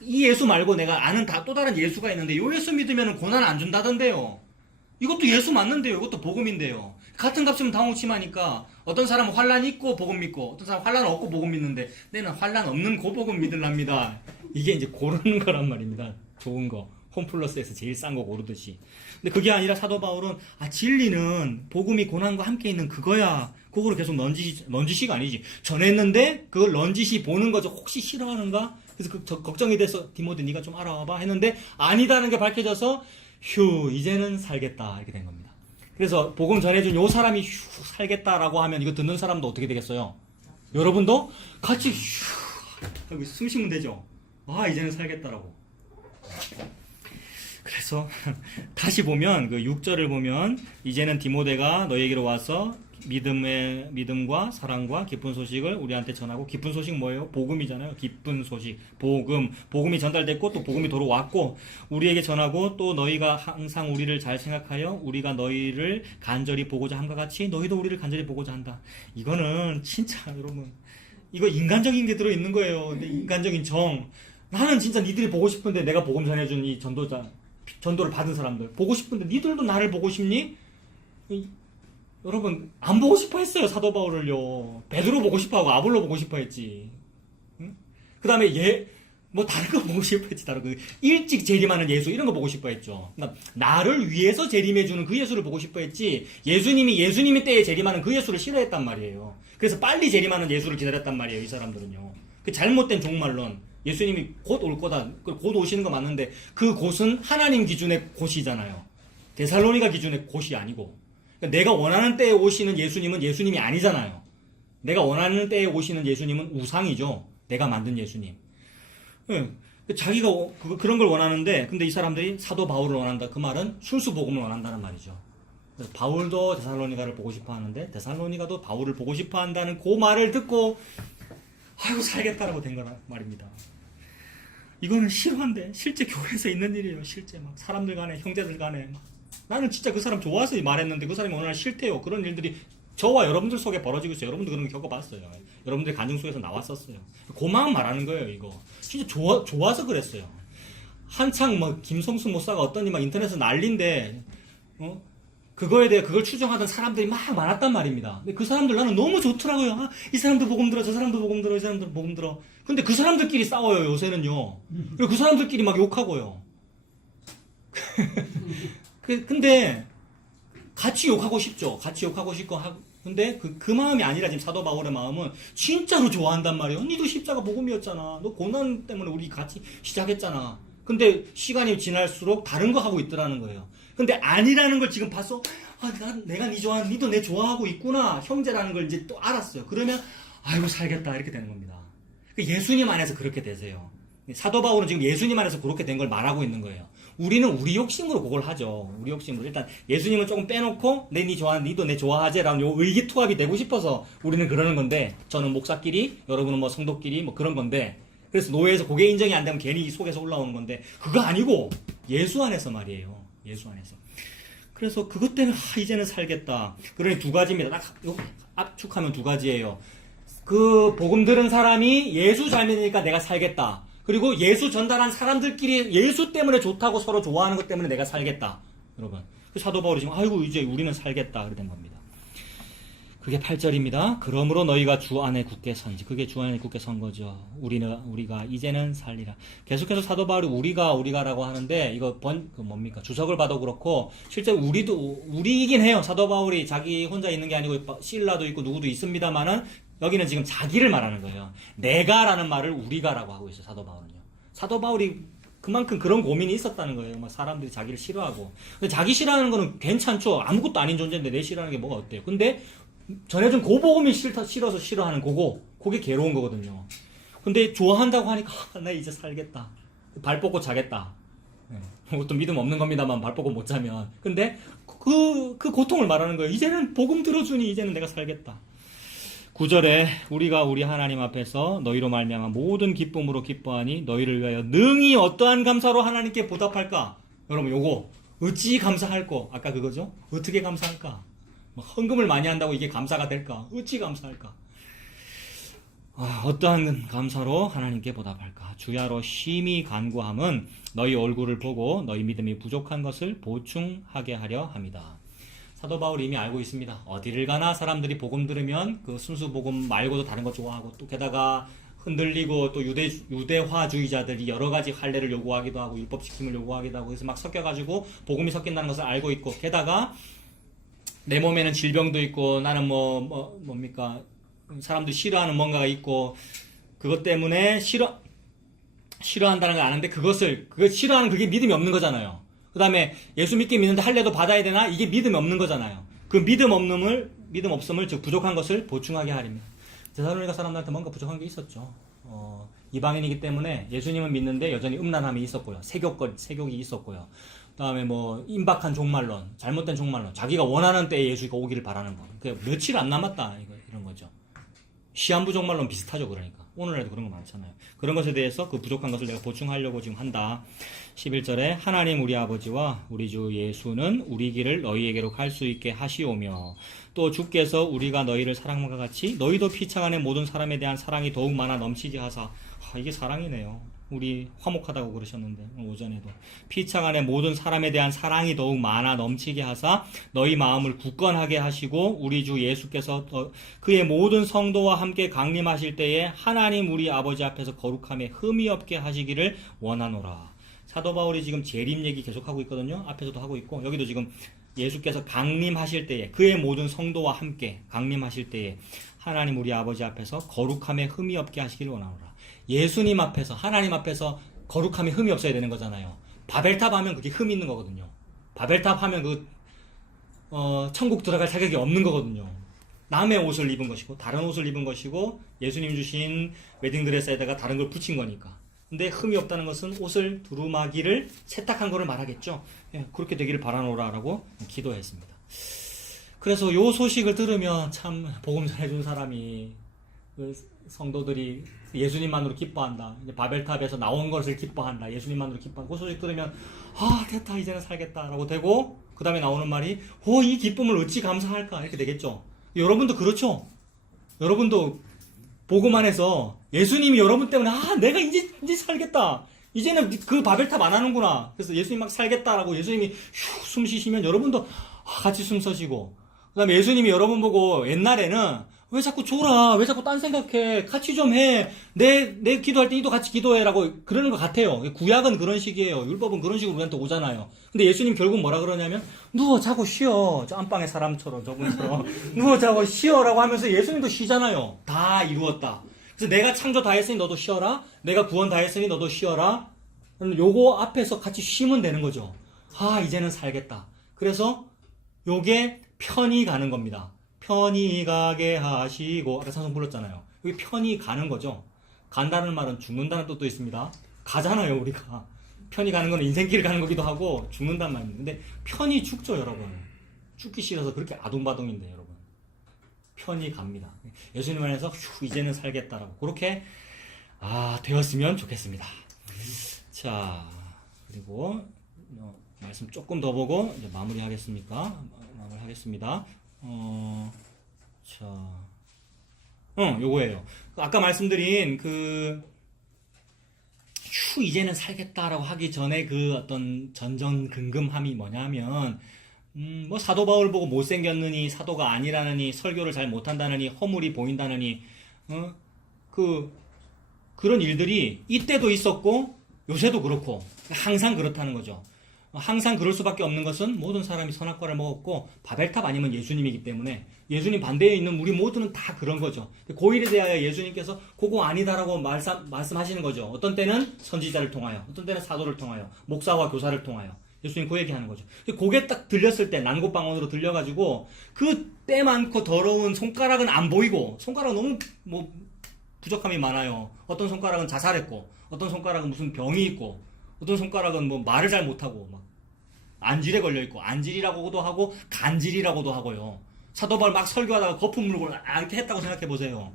이 예수 말고 내가 아는 또 다른 예수가 있는데 요 예수 믿으면 고난 안 준다던데요. 이것도 예수 맞는데요. 이것도 복음인데요. 같은 값이면 당혹심하니까 어떤 사람은 환란 있고 복음 믿고 어떤 사람은 환란 없고 복음 믿는데 내는 환란 없는 고 복음 믿으랍니다. 이게 이제 고르는 거란 말입니다. 좋은 거. 홈플러스에서 제일 싼 거 고르듯이. 근데 그게 아니라 사도 바울은 진리는 복음이 고난과 함께 있는 그거야. 그거를 계속 넌지시가 아니지. 전했는데 그걸 넌지시 보는 거죠. 혹시 싫어하는가? 그래서 걱정이 돼서 디모데 네가 좀 알아와봐 했는데 아니다는 게 밝혀져서 휴 이제는 살겠다 이렇게 된 겁니다. 그래서 복음 전해준 요 사람이 휴 살겠다라고 하면 이거 듣는 사람도 어떻게 되겠어요? 여러분도 같이 휴 하고 숨 쉬면 되죠. 이제는 살겠다라고. 그래서 다시 보면 그 6절을 보면 이제는 디모데가 너희에게로 와서 믿음과 사랑과 기쁜 소식을 우리한테 전하고, 기쁜 소식 뭐예요? 복음이잖아요. 기쁜 소식, 복음이 전달됐고 또 복음이 도로 왔고 우리에게 전하고, 또 너희가 항상 우리를 잘 생각하여 우리가 너희를 간절히 보고자 함과 같이 너희도 우리를 간절히 보고자 한다. 이거는 진짜 여러분, 이거 인간적인 게 들어있는 거예요. 근데 인간적인 정. 나는 진짜 니들이 보고 싶은데, 내가 복음 전해준 이 전도를 받은 사람들 보고 싶은데 니들도 나를 보고 싶니? 여러분, 안 보고 싶어 했어요. 사도 바울을요. 베드로 보고 싶어 하고 아볼로 보고 싶어 했지. 응? 그 다음에 다른 거 보고 싶어 했지. 다른 거. 일찍 재림하는 예수, 이런 거 보고 싶어 했죠. 나를 위해서 재림해주는 그 예수를 보고 싶어 했지, 예수님이 때에 재림하는 그 예수를 싫어했단 말이에요. 그래서 빨리 재림하는 예수를 기다렸단 말이에요, 이 사람들은요. 그 잘못된 종말론. 예수님이 곧 올 거다. 곧 오시는 거 맞는데, 그 곳은 하나님 기준의 곳이잖아요. 데살로니가 기준의 곳이 아니고. 그러니까 내가 원하는 때에 오시는 예수님은 예수님이 아니잖아요. 내가 원하는 때에 오시는 예수님은 우상이죠. 내가 만든 예수님. 자기가 그런 걸 원하는데, 근데 이 사람들이 사도 바울을 원한다. 그 말은 순수복음을 원한다는 말이죠. 바울도 데살로니가를 보고 싶어 하는데, 데살로니가도 바울을 보고 싶어 한다는 그 말을 듣고, 아이고, 살겠다라고 된 거란 말입니다. 이거는 실화인데, 실제 교회에서 있는 일이에요. 실제 막 사람들 간에, 형제들 간에. 나는 진짜 그 사람 좋아서 말했는데 그 사람이 어느 날 싫대요. 그런 일들이 저와 여러분들 속에 벌어지고 있어요. 여러분들 그런 거 겪어봤어요. 여러분들 간증 속에서 나왔었어요. 그 마음 말하는 거예요, 이거. 진짜 좋아서 그랬어요. 한창 김성수 목사가 어떠니 인터넷에서 난리인데, 그거에 대해 그걸 추정하던 사람들이 막 많았단 말입니다. 근데 그 사람들 나는 너무 좋더라고요. 이 사람도 복음 들어, 저 사람도 복음 들어, 이 사람도 복음 들어. 근데 그 사람들끼리 싸워요, 요새는요. 그리고 그 사람들끼리 막 욕하고요. 근데 같이 욕하고 싶죠. 같이 욕하고 싶고 근데 그 마음이 아니라 지금 사도 바울의 마음은 진짜로 좋아한단 말이에요. 니도 십자가 복음이었잖아. 너 고난 때문에 우리 같이 시작했잖아. 근데 시간이 지날수록 다른 거 하고 있더라는 거예요. 근데 아니라는 걸 지금 봤어. 내가 니 좋아하는, 니도 내 좋아하고 있구나. 형제라는 걸 이제 또 알았어요. 그러면 아이고 살겠다 이렇게 되는 겁니다. 예수님 안에서 그렇게 되세요. 사도 바울은 지금 예수님 안에서 그렇게 된 걸 말하고 있는 거예요. 우리는 우리 욕심으로 그걸 하죠. 우리 욕심으로. 일단 예수님은 조금 빼놓고 니 좋아하는, 니도 내 좋아하지라는 요 의기투합이 되고 싶어서 우리는 그러는 건데, 저는 목사끼리, 여러분은 성도끼리 그런 건데, 그래서 노예에서 그게 인정이 안 되면 괜히 속에서 올라오는 건데, 그거 아니고 예수 안에서 말이에요. 예수 안에서. 그래서 그것 때문에 이제는 살겠다. 그러니 두 가지입니다. 딱 압축하면 두 가지예요. 그 복음 들은 사람이 예수 잘 믿으니까 내가 살겠다. 그리고 예수 전달한 사람들끼리 예수 때문에 좋다고 서로 좋아하는 것 때문에 내가 살겠다. 여러분, 사도 바울이 지금 아이고 이제 우리는 살겠다 그렇게 된 겁니다. 그게 8절입니다. 그러므로 너희가 주 안에 굳게 선지. 그게 주 안에 굳게 선 거죠. 우리가 이제는 살리라. 계속해서 사도 바울이 우리가라고 하는데, 이거 뭡니까? 주석을 봐도 그렇고, 실제 우리이긴 해요. 사도 바울이 자기 혼자 있는 게 아니고, 실라도 있고, 누구도 있습니다만은, 여기는 지금 자기를 말하는 거예요. 내가라는 말을 우리가라고 하고 있어요. 사도 바울은요. 사도 바울이 그만큼 그런 고민이 있었다는 거예요. 사람들이 자기를 싫어하고. 근데 자기 싫어하는 거는 괜찮죠. 아무것도 아닌 존재인데 내 싫어하는 게 뭐가 어때요? 근데 전해준 고복음이 싫어서 싫어하는 그게 괴로운 거거든요. 근데 좋아한다고 하니까 나 이제 살겠다. 발 뻗고 자겠다. 그것도 믿음 없는 겁니다만 발 뻗고 못 자면. 근데 그 고통을 말하는 거예요. 이제는 복음 들어주니 이제는 내가 살겠다. 9절에 우리가 우리 하나님 앞에서 너희로 말미암아 모든 기쁨으로 기뻐하니 너희를 위하여 능히 어떠한 감사로 하나님께 보답할까? 여러분 요거 어찌 감사할까? 아까 그거죠? 어떻게 감사할까? 헌금을 많이 한다고 이게 감사가 될까? 어찌 감사할까? 어떠한 감사로 하나님께 보답할까? 주야로 심히 간구함은 너희 얼굴을 보고 너희 믿음이 부족한 것을 보충하게 하려 함이다. 사도 바울이 이미 알고 있습니다. 어디를 가나 사람들이 복음 들으면 그 순수 복음 말고도 다른 거 좋아하고, 또 게다가 흔들리고 또 유대화주의자들이 여러 가지 할례를 요구하기도 하고 율법지킴을 요구하기도 하고, 그래서 막 섞여가지고 복음이 섞인다는 것을 알고 있고, 게다가 내 몸에는 질병도 있고 나는 뭡니까? 사람들이 싫어하는 뭔가가 있고, 그것 때문에 싫어한다는 걸 아는데 그거 싫어하는 그게 믿음이 없는 거잖아요. 그 다음에 예수 믿긴 믿는데 할례도 받아야 되나? 이게 믿음이 없는 거잖아요. 그 믿음 없음을 즉 부족한 것을 보충하게 하립니다. 데살로니가 사람들한테 뭔가 부족한 게 있었죠. 이방인이기 때문에 예수님은 믿는데 여전히 음란함이 있었고요. 세욕이 있었고요. 그다음에 뭐 임박한 종말론, 잘못된 종말론, 자기가 원하는 때에 예수가 오기를 바라는 거. 그러니까 며칠 안 남았다 이런 거죠. 시한부 종말론 비슷하죠. 그러니까 오늘날도 그런 거 많잖아요. 그런 것에 대해서 그 부족한 것을 내가 보충하려고 지금 한다. 11절에 하나님 우리 아버지와 우리 주 예수는 우리 길을 너희에게로 갈 수 있게 하시오며 또 주께서 우리가 너희를 사랑함과 같이 너희도 피차간의 모든 사람에 대한 사랑이 더욱 많아 넘치게 하사. 이게 사랑이네요. 우리 화목하다고 그러셨는데 오전에도 피차간의 모든 사람에 대한 사랑이 더욱 많아 넘치게 하사 너희 마음을 굳건하게 하시고 우리 주 예수께서 그의 모든 성도와 함께 강림하실 때에 하나님 우리 아버지 앞에서 거룩함에 흠이 없게 하시기를 원하노라. 사도 바울이 지금 재림 얘기 계속하고 있거든요. 앞에서도 하고 있고 여기도 지금 예수께서 강림하실 때에 그의 모든 성도와 함께 강림하실 때에 하나님 우리 아버지 앞에서 거룩함에 흠이 없게 하시기를 원하노라. 예수님 앞에서 하나님 앞에서 거룩함에 흠이 없어야 되는 거잖아요. 바벨탑 하면 그게 흠이 있는 거거든요. 바벨탑 하면 천국 들어갈 자격이 없는 거거든요. 남의 옷을 입은 것이고 다른 옷을 입은 것이고 예수님 주신 웨딩드레스에다가 다른 걸 붙인 거니까. 근데 흠이 없다는 것은 옷을 두루마기를 세탁한 거를 말하겠죠. 예, 그렇게 되기를 바라노라라고 기도했습니다. 그래서 요 소식을 들으면 참 복음 전해준 사람이 성도들이 예수님만으로 기뻐한다. 이제 바벨탑에서 나온 것을 기뻐한다. 예수님만으로 기뻐한다. 그 소식 들으면 됐다 이제는 살겠다라고 되고 그 다음에 나오는 말이 이 기쁨을 어찌 감사할까 이렇게 되겠죠. 여러분도 그렇죠. 여러분도 복음 안에서 예수님이 여러분 때문에 내가 이제 살겠다. 이제는 그 바벨탑 안 하는구나. 그래서 예수님 막 살겠다라고 예수님이 숨 쉬시면 여러분도 같이 숨 쉬시고 그 다음에 예수님이 여러분 보고 옛날에는 왜 자꾸 줘라? 왜 자꾸 딴 생각해? 같이 좀 해. 내 기도할 때 니도 같이 기도해라고 그러는 것 같아요. 구약은 그런 식이에요. 율법은 그런 식으로 우리한테 오잖아요. 근데 예수님 결국 뭐라 그러냐면 누워 자고 쉬어. 저 안방의 사람처럼 저분처럼 누워 자고 쉬어라고 하면서 예수님도 쉬잖아요. 다 이루었다. 그래서 내가 창조 다 했으니 너도 쉬어라. 내가 구원 다 했으니 너도 쉬어라. 요거 앞에서 같이 쉬면 되는 거죠. 이제는 살겠다. 그래서 요게 편히 가는 겁니다. 편히 가게 하시고 아까 찬송 불렀잖아요. 여기 편히 가는 거죠. 간다는 말은 죽는다는 뜻도 있습니다. 가잖아요 우리가. 편히 가는 건 인생길 가는 거기도 하고 죽는다는 말입니다. 근데 편히 죽죠 여러분. 죽기 싫어서 그렇게 아둥바둥인데 여러분. 편히 갑니다. 예수님 안에서 이제는 살겠다라고 그렇게 되었으면 좋겠습니다. 자 그리고 말씀 조금 더 보고 이제 마무리하겠습니다. 요거예요. 아까 말씀드린 이제는 살겠다라고 하기 전에 그 어떤 전전긍긍함이 뭐냐면, 사도 바울 보고 못생겼느니, 사도가 아니라느니, 설교를 잘 못한다느니, 허물이 보인다느니, 그런 일들이 이때도 있었고, 요새도 그렇고, 항상 그렇다는 거죠. 항상 그럴 수밖에 없는 것은 모든 사람이 선악과를 먹었고 바벨탑 아니면 예수님이기 때문에 예수님 반대에 있는 우리 모두는 다 그런 거죠. 그 일에 대하여 예수님께서 그거 아니다라고 말씀하시는 거죠. 어떤 때는 선지자를 통하여, 어떤 때는 사도를 통하여, 목사와 교사를 통하여 예수님 그 얘기하는 거죠. 그게 딱 들렸을 때 난곳방언으로 들려가지고 그 때 많고 더러운 손가락은 안 보이고 손가락은 너무 부족함이 많아요. 어떤 손가락은 자살했고 어떤 손가락은 무슨 병이 있고 어떤 손가락은 말을 잘 못하고 막 안질에 걸려있고 안질이라고도 하고 간질이라고도 하고요. 사도 바울 막 설교하다가 거품 물고 이렇게 했다고 생각해보세요.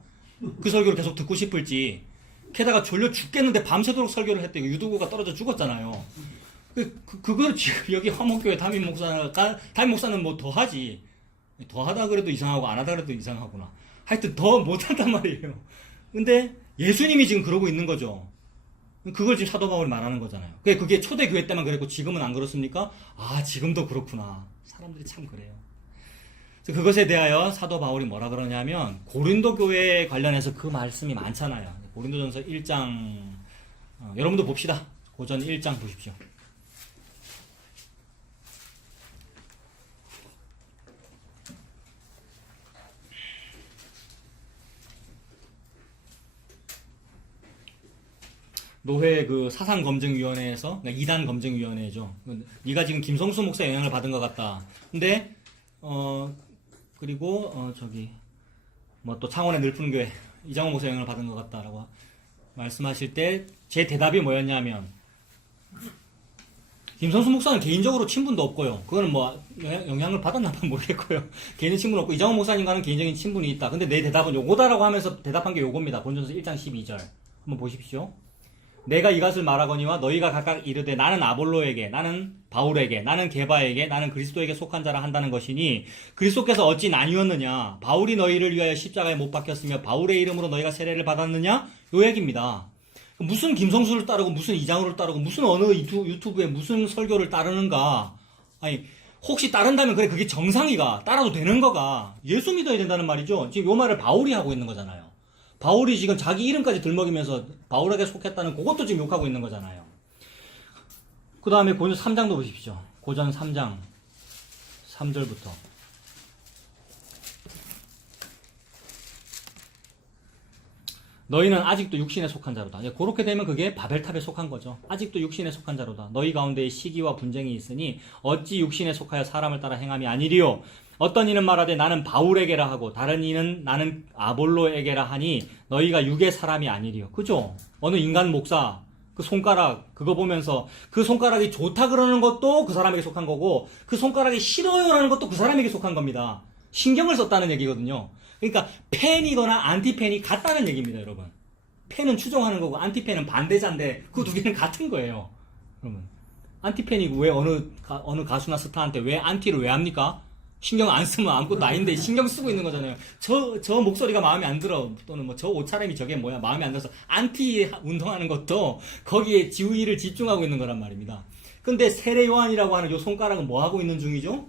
그 설교를 계속 듣고 싶을지. 게다가 졸려 죽겠는데 밤새도록 설교를 했대. 유두구가 떨어져 죽었잖아요. 그걸 지금 여기 화목교회 담임 목사는 뭐 더 하지. 더 하다 그래도 이상하고 안 하다 그래도 이상하구나. 하여튼 더 못한단 말이에요. 근데 예수님이 지금 그러고 있는 거죠. 그걸 지금 사도 바울이 말하는 거잖아요. 그게 초대교회 때만 그랬고 지금은 안 그렇습니까? 지금도 그렇구나. 사람들이 참 그래요. 그것에 대하여 사도 바울이 뭐라 그러냐면 고린도 교회에 관련해서 그 말씀이 많잖아요. 고린도전서 1장 여러분도 봅시다. 고전 1장 보십시오. 노회 사상검증위원회에서, 2단 검증위원회죠. 네가 지금 김성수 목사 영향을 받은 것 같다. 근데, 그리고, 또 창원의 늘푼교회, 이장호 목사 영향을 받은 것 같다라고 말씀하실 때, 제 대답이 뭐였냐면, 김성수 목사는 개인적으로 친분도 없고요. 그거는 뭐 영향을 받았나 모르겠고요. 개인 친분 없고 이장원 목사님과는 개인적인 친분이 있다. 근데 내 대답은 요거다라고 하면서 대답한 게 요겁니다. 본전서 1장 12절 한번 보십시오. 내가 이것을 말하거니와 너희가 각각 이르되 나는 아볼로에게, 나는 바울에게, 나는 게바에게, 나는 그리스도에게 속한 자라 한다는 것이니 그리스도께서 어찌 나뉘었느냐? 바울이 너희를 위하여 십자가에 못 박혔으며 바울의 이름으로 너희가 세례를 받았느냐? 요 얘기입니다. 무슨 김성수를 따르고 무슨 이장우를 따르고 무슨 어느 유튜브에 무슨 설교를 따르는가? 아니 혹시 따른다면 그래 그게 정상이가 따라도 되는 거가 예수 믿어야 된다는 말이죠. 지금 요 말을 바울이 하고 있는 거잖아요. 바울이 지금 자기 이름까지 들먹이면서 바울에게 속했다는 그것도 지금 욕하고 있는 거잖아요. 그 다음에 고전 3장도 보십시오. 고전 3장 3절부터 너희는 아직도 육신에 속한 자로다. 그렇게 되면 그게 바벨탑에 속한 거죠. 아직도 육신에 속한 자로다. 너희 가운데에 시기와 분쟁이 있으니 어찌 육신에 속하여 사람을 따라 행함이 아니리요. 어떤 이는 말하되 나는 바울에게라 하고 다른 이는 나는 아볼로에게라 하니 너희가 육의 사람이 아니리요. 그죠? 어느 인간 목사 그 손가락 그거 보면서 그 손가락이 좋다 그러는 것도 그 사람에게 속한 거고 그 손가락이 싫어요라는 것도 그 사람에게 속한 겁니다. 신경을 썼다는 얘기거든요. 그러니까 팬이거나 안티팬이 같다는 얘기입니다, 여러분. 팬은 추종하는 거고 안티팬은 반대자인데 그 두 개는 같은 거예요. 여러분. 안티팬이 왜 어느 가수나 스타한테 왜 안티를 왜 합니까? 신경 안 쓰면 아무것도 아닌데 신경 쓰고 있는 거잖아요. 저 목소리가 마음에 안 들어 또는 뭐 저 옷차림이 저게 뭐야 마음에 안 들어서 안티 운동하는 것도 거기에 지위를 집중하고 있는 거란 말입니다. 근데 세례 요한이라고 하는 요 손가락은 뭐 하고 있는 중이죠?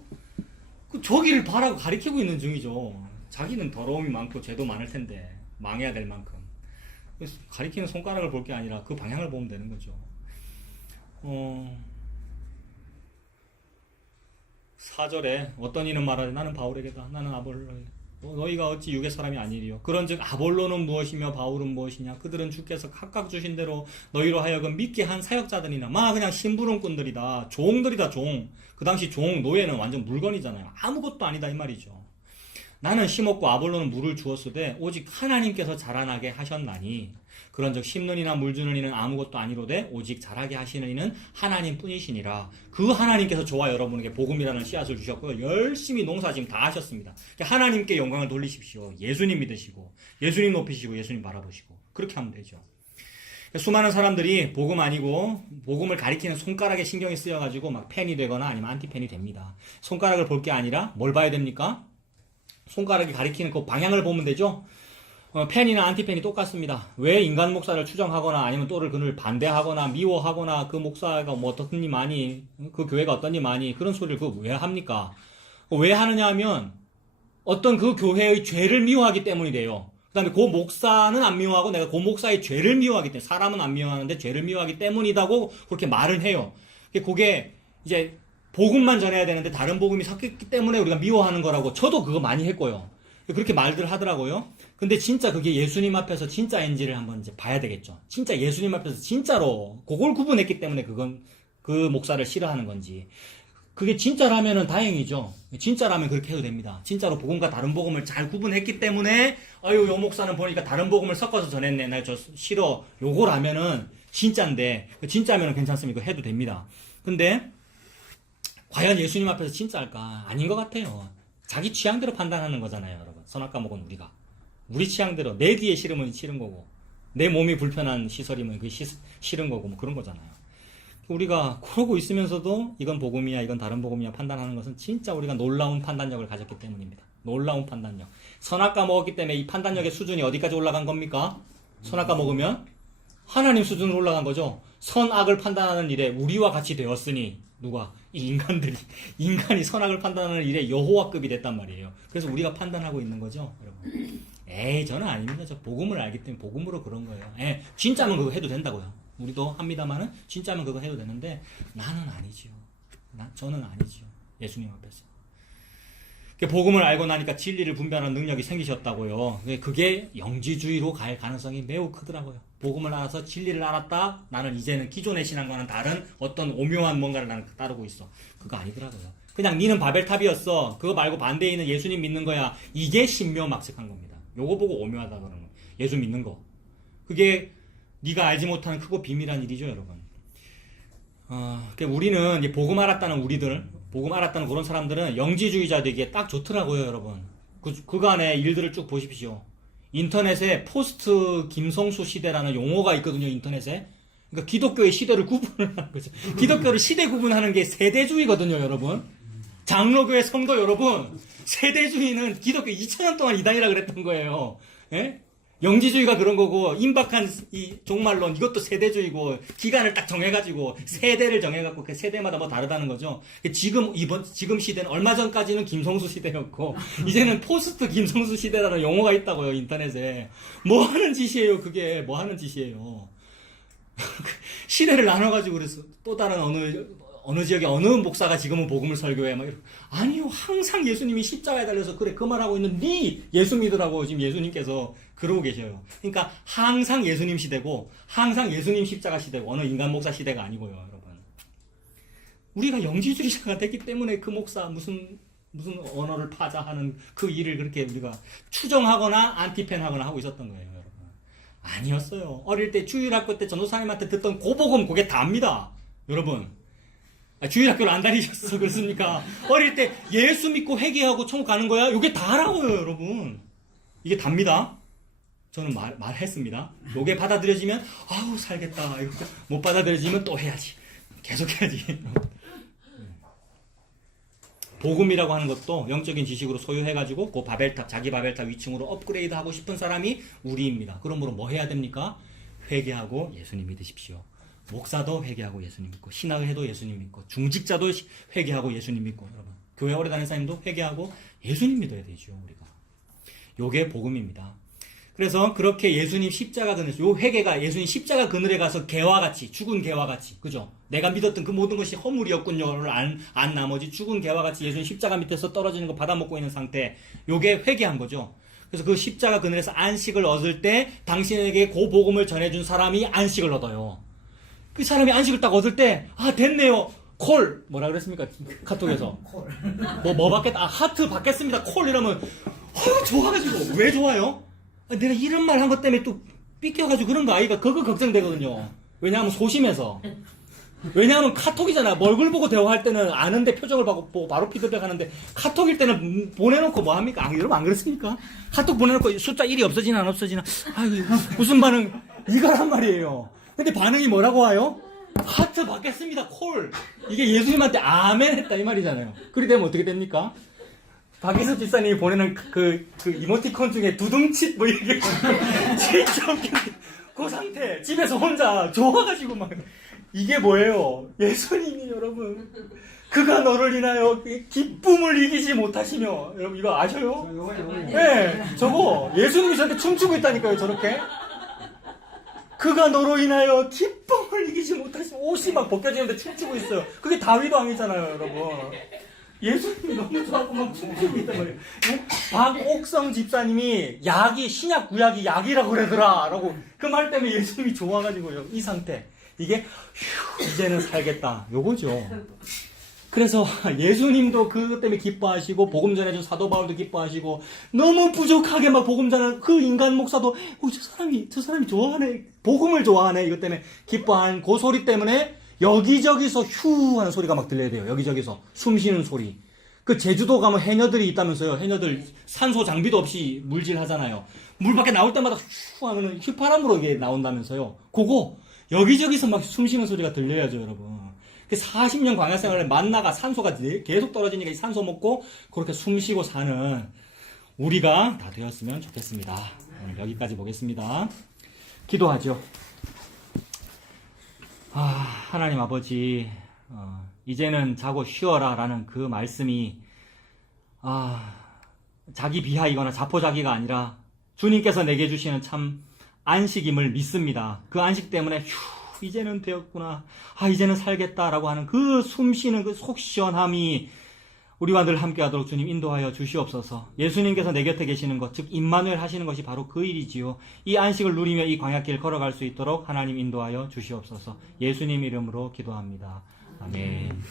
그 저기를 바라고 가리키고 있는 중이죠. 자기는 더러움이 많고 죄도 많을 텐데 망해야 될 만큼 그래서 가리키는 손가락을 볼 게 아니라 그 방향을 보면 되는 거죠. 4절에 어떤 이는 말하되 나는 바울에게다 나는 아볼로에게 너희가 어찌 육의 사람이 아니리요. 그런즉 아볼로는 무엇이며 바울은 무엇이냐. 그들은 주께서 각각 주신 대로 너희로 하여금 믿게 한 사역자들이나 막 그냥 심부름꾼들이다. 종들이다. 종. 그 당시 종 노예는 완전 물건이잖아요. 아무것도 아니다 이 말이죠. 나는 심었고 아볼로는 물을 주었으되 오직 하나님께서 자라나게 하셨나니 그런즉 심는 이나 물 주는 이는 아무것도 아니로되 오직 자라게 하시는 이는 하나님뿐이시니라. 그 하나님께서 저와 여러분에게 복음이라는 씨앗을 주셨고요. 열심히 농사 지금 다 하셨습니다. 하나님께 영광을 돌리십시오. 예수님 믿으시고 예수님 높이시고 예수님 바라보시고 그렇게 하면 되죠. 수많은 사람들이 복음 아니고 복음을 가리키는 손가락에 신경이 쓰여가지고 막 팬이 되거나 아니면 안티팬이 됩니다. 손가락을 볼 게 아니라 뭘 봐야 됩니까? 손가락이 가리키는 그 방향을 보면 되죠. 팬이나 안티팬이 똑같습니다. 왜 인간 목사를 추정하거나 아니면 또를 그를 반대하거나 미워하거나 그 목사가 뭐 어떻니 많이 그 교회가 어떠니 많이 그런 소리를 왜 합니까? 왜 하느냐 하면 어떤 그 교회의 죄를 미워하기 때문이래요. 그 다음에 그 목사는 안 미워하고 내가 그 목사의 죄를 미워하기 때문에 사람은 안 미워하는데 죄를 미워하기 때문이다고 그렇게 말을 해요. 그게 이제 복음만 전해야 되는데 다른 복음이 섞였기 때문에 우리가 미워하는 거라고 저도 그거 많이 했고요. 그렇게 말들 하더라고요. 근데 진짜 그게 예수님 앞에서 진짜인지를 한번 이제 봐야 되겠죠. 진짜 예수님 앞에서 진짜로 그걸 구분했기 때문에 그건 그 목사를 싫어하는 건지. 그게 진짜라면은 다행이죠. 진짜라면 그렇게 해도 됩니다. 진짜로 복음과 다른 복음을 잘 구분했기 때문에 아유 요 목사는 보니까 다른 복음을 섞어서 전했네. 나 저 싫어. 요거라면은 진짜인데 진짜면은 괜찮습니다. 이거 해도 됩니다. 근데 과연 예수님 앞에서 진짜일까? 아닌 것 같아요. 자기 취향대로 판단하는 거잖아요, 여러분. 선악과 먹은 우리가. 우리 취향대로 내 뒤에 싫으면 싫은 거고 내 몸이 불편한 시설이면 그게 싫은 거고 뭐 그런 거잖아요. 우리가 그러고 있으면서도 이건 복음이야 이건 다른 복음이야 판단하는 것은 진짜 우리가 놀라운 판단력을 가졌기 때문입니다. 놀라운 판단력. 선악과 먹었기 때문에 이 판단력의 수준이 어디까지 올라간 겁니까? 선악과 먹으면 하나님 수준으로 올라간 거죠. 선악을 판단하는 일에 우리와 같이 되었으니 누가? 이 인간이 선악을 판단하는 일에 여호와급이 됐단 말이에요. 그래서 우리가 판단하고 있는 거죠, 여러분. 에이, 저는 아닙니다. 저 복음을 알기 때문에 복음으로 그런 거예요. 진짜면 그거 해도 된다고요. 우리도 합니다만은 진짜면 그거 해도 되는데 나는 아니지요. 저는 아니지요. 예수님 앞에서. 복음을 알고 나니까 진리를 분별하는 능력이 생기셨다고요. 그게 영지주의로 갈 가능성이 매우 크더라고요. 복음을 알아서 진리를 알았다. 나는 이제는 기존의 신앙과는 다른 어떤 오묘한 뭔가를 나는 따르고 있어. 그거 아니더라고요. 그냥 니는 바벨탑이었어. 그거 말고 반대에 있는 예수님 믿는 거야. 이게 신묘막측한 겁니다. 요거 보고 오묘하다 그러는 거예요. 예수 믿는 거. 그게 네가 알지 못하는 크고 비밀한 일이죠, 여러분. 그러니까 우리는 이제 복음 알았다는 복음 알았다는 그런 사람들은 영지주의자되기에 딱 좋더라고요, 여러분. 그간의 일들을 쭉 보십시오. 인터넷에 포스트 김성수 시대라는 용어가 있거든요, 인터넷에. 그러니까 기독교의 시대를 구분을 하는 거죠. 기독교를 시대 구분하는 게 세대주의거든요, 여러분. 장로교의 성도 여러분, 세대주의는 기독교 2000년 동안 이단이라 그랬던 거예요. 예? 영지주의가 그런 거고, 임박한 이 종말론, 이것도 세대주의고, 기간을 딱 정해가지고, 세대를 정해갖고, 그 세대마다 뭐 다르다는 거죠. 지금 시대는, 얼마 전까지는 김성수 시대였고, 이제는 포스트 김성수 시대라는 용어가 있다고요, 인터넷에. 뭐 하는 짓이에요, 그게. 뭐 하는 짓이에요. 시대를 나눠가지고, 그래서 또 다른 어느 지역에 어느 목사가 지금은 복음을 설교해. 막 이러고. 아니요, 항상 예수님이 십자가에 달려서, 그래, 그 말하고 있는 네 예수 믿으라고 지금 예수님께서 그러고 계셔요. 그러니까 항상 예수님 시대고, 항상 예수님 십자가 시대고, 어느 인간 목사 시대가 아니고요, 여러분. 우리가 영지주의자가 됐기 때문에 그 목사 무슨 언어를 파자하는 그 일을 그렇게 우리가 추정하거나 안티팬하거나 하고 있었던 거예요, 여러분. 아니었어요. 어릴 때 주일학교 때 전도사님한테 듣던 고복음 그게 답니다, 여러분. 주일학교를 안 다니셨어 그렇습니까? 어릴 때 예수 믿고 회개하고 천국 가는 거야? 이게 다라고요, 여러분. 이게 답니다. 저는 말했습니다. 요게 받아들여지면 아우 살겠다. 못 받아들여지면 또 해야지. 계속 해야지. 복음이라고 하는 것도 영적인 지식으로 소유해가지고 그 바벨탑, 자기 바벨탑 위층으로 업그레이드 하고 싶은 사람이 우리입니다. 그러므로 뭐 해야 됩니까? 회개하고 예수님 믿으십시오. 목사도 회개하고 예수님 믿고, 신학회도 예수님 믿고, 중직자도 회개하고 예수님 믿고, 여러분. 교회 오래 다니는 사람도 회개하고 예수님 믿어야 되죠, 우리가. 요게 복음입니다. 그래서 그렇게 예수님 십자가 그늘에서, 요 회개가 예수님 십자가 그늘에 가서 개와 같이, 죽은 개와 같이, 그죠? 내가 믿었던 그 모든 것이 허물이었군요를 안 나머지 죽은 개와 같이 예수님 십자가 밑에서 떨어지는 거 받아먹고 있는 상태, 요게 회개한 거죠. 그래서 그 십자가 그늘에서 안식을 얻을 때 당신에게 그 복음을 전해준 사람이 안식을 얻어요. 그 사람이 안식을 딱 얻을 때, 됐네요. 콜! 뭐라 그랬습니까? 카톡에서. 뭐 받겠다. 하트 받겠습니다. 콜! 이러면, 좋아가지고. 왜 좋아요? 내가 이런 말 한 것 때문에 또 삐껴가지고 그런 거 아이가 그거 걱정되거든요. 왜냐하면 소심해서. 왜냐하면 카톡이잖아. 얼굴 보고 대화할 때는 아는데 표정을 보고 바로 피드백 하는데 카톡일 때는 보내놓고 뭐 합니까? 여러분 안 그렇습니까? 카톡 보내놓고 숫자 1이 없어지나 안 없어지나. 아이고, 무슨 반응? 이거란 말이에요. 근데 반응이 뭐라고 와요? 하트 받겠습니다. 콜. 이게 예수님한테 아멘 했다 이 말이잖아요. 그리 되면 어떻게 됩니까? 박희수 집사님이 보내는 그 이모티콘 중에 두둥칫 뭐 이게 진짜 웃긴데 그 상태 집에서 혼자 좋아가지고 막 이게 뭐예요? 예수님이 여러분 그가 너를 인하여 기쁨을 이기지 못하시며 여러분 이거 아셔요? 네, 저거 예수님이 저렇게 춤추고 있다니까요, 저렇게. 그가 너로 인하여 기쁨을 이기지 못하시며 옷이 막 벗겨지는데 춤추고 있어요. 그게 다윗 왕이잖아요, 여러분. 예수님이 너무 좋아하고 막 춤추고 있단 말이에요. 박옥성 집사님이 약이 신약 구약이 약이라고 그러더라 라고 그 말 때문에 예수님이 좋아가지고요. 이 상태 이게 이제는 살겠다 요거죠. 그래서 예수님도 그것 때문에 기뻐하시고 복음 전해준 사도 바울도 기뻐하시고 너무 부족하게 막 복음 전하는 그 인간 목사도 저 사람이 좋아하네, 복음을 좋아하네, 이것 때문에 기뻐한 그 소리 때문에 여기저기서 휴 하는 소리가 막 들려야 돼요. 여기저기서 숨 쉬는 소리. 그 제주도 가면 해녀들이 있다면서요. 해녀들 산소 장비도 없이 물질 하잖아요. 물 밖에 나올 때마다 휴 하면 휘파람으로 이게 나온다면서요. 그거 여기저기서 막 숨 쉬는 소리가 들려야죠, 여러분. 40년 광야 생활을 만나가 산소가 계속 떨어지니까 이 산소 먹고 그렇게 숨 쉬고 사는 우리가 다 되었으면 좋겠습니다. 오늘 여기까지 보겠습니다. 기도하죠. 하나님 아버지, 이제는 자고 쉬어라 라는 그 말씀이 자기 비하이거나 자포자기가 아니라 주님께서 내게 주시는 참 안식임을 믿습니다. 그 안식 때문에 이제는 되었구나, 이제는 살겠다라고 하는 그 숨쉬는 그 속 시원함이 우리와 늘 함께하도록 주님 인도하여 주시옵소서. 예수님께서 내 곁에 계시는 것, 즉 임마누엘 하시는 것이 바로 그 일이지요. 이 안식을 누리며 이 광야길 걸어갈 수 있도록 하나님 인도하여 주시옵소서. 예수님 이름으로 기도합니다. 아멘.